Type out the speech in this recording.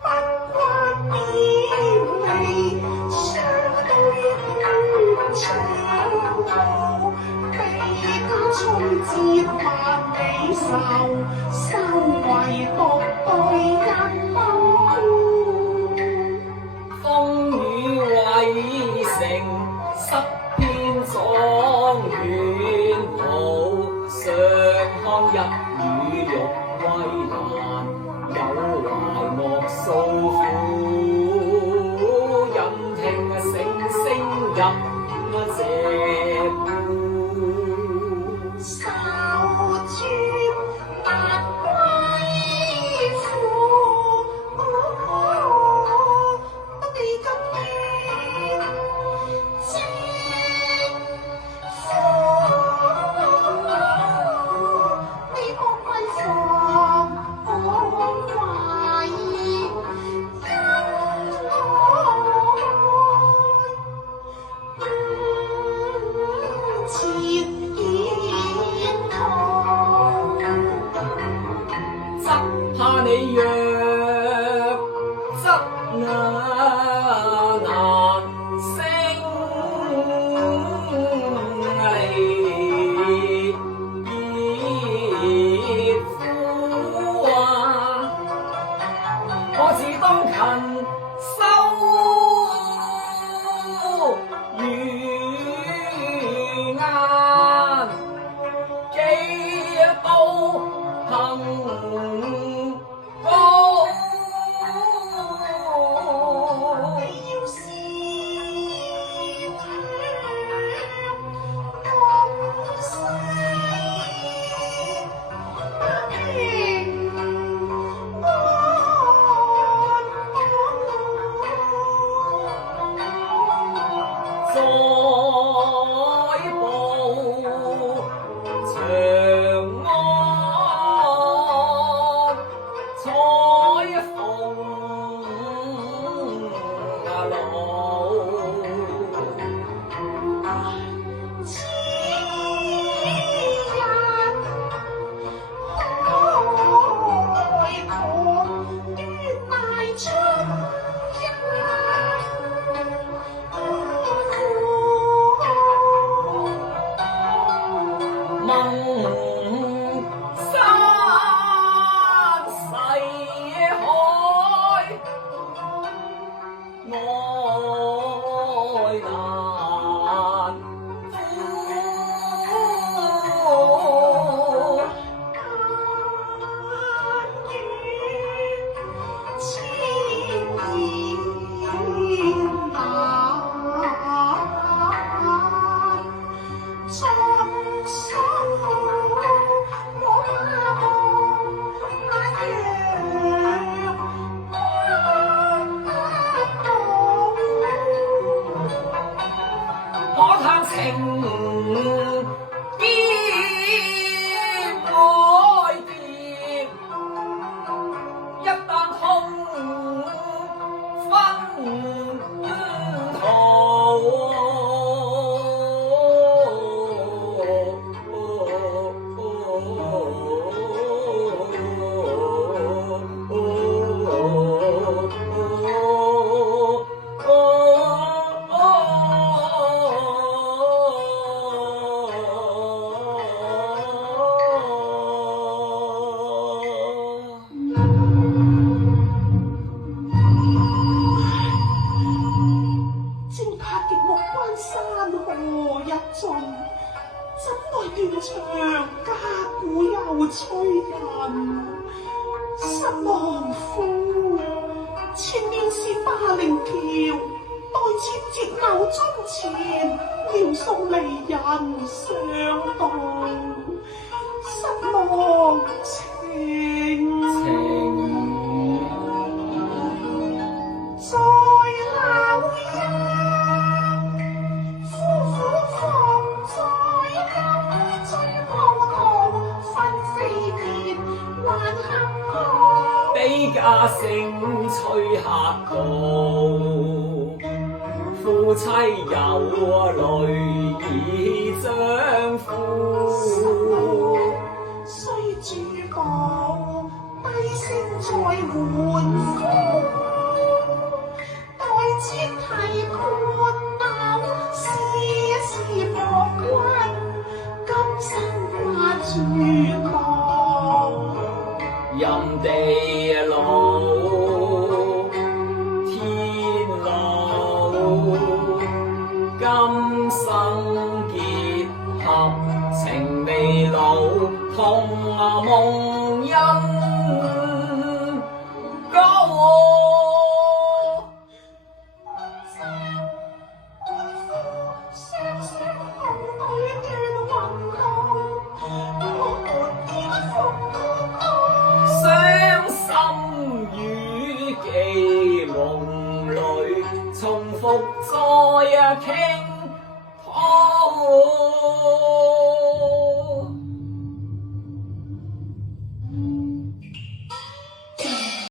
不關點你相對長路，比家春節萬里愁，收為獨對人民風雨渭城，濕遍狀元袍，上看日與玉歸闌，有懷莫訴苦，引聽聲聲入這戶。受尊不歸附，不記今天正夫，你可歸放可懷因愛。切耳痛，只怕你若則難升離夫啊！我自當勤修語顏，幾都行高。你要是強東西平安，再報長安，彩鳳路。此人開堂端賴春日，蒙山世海，愛難負。千言難盡數，我那樣可嘆情結愛別，一旦痛分途。正拍極目關山河一盡，怎奈斷腸家鼓又催人。失望夫，前面是霸陵橋，待切節鬧鐘前，要送離人上路。失望情。在鬧音，夫婦房在金追葡萄分飛田，還幸福。比家聲催客到，夫妻有淚已將夫。須主公低聲再換夫，待切提盤鬧，事莫關，今生掛住郎。任地老，天老，今生結合，情未老，同夢因高。傷心與記夢裏，重複再傾。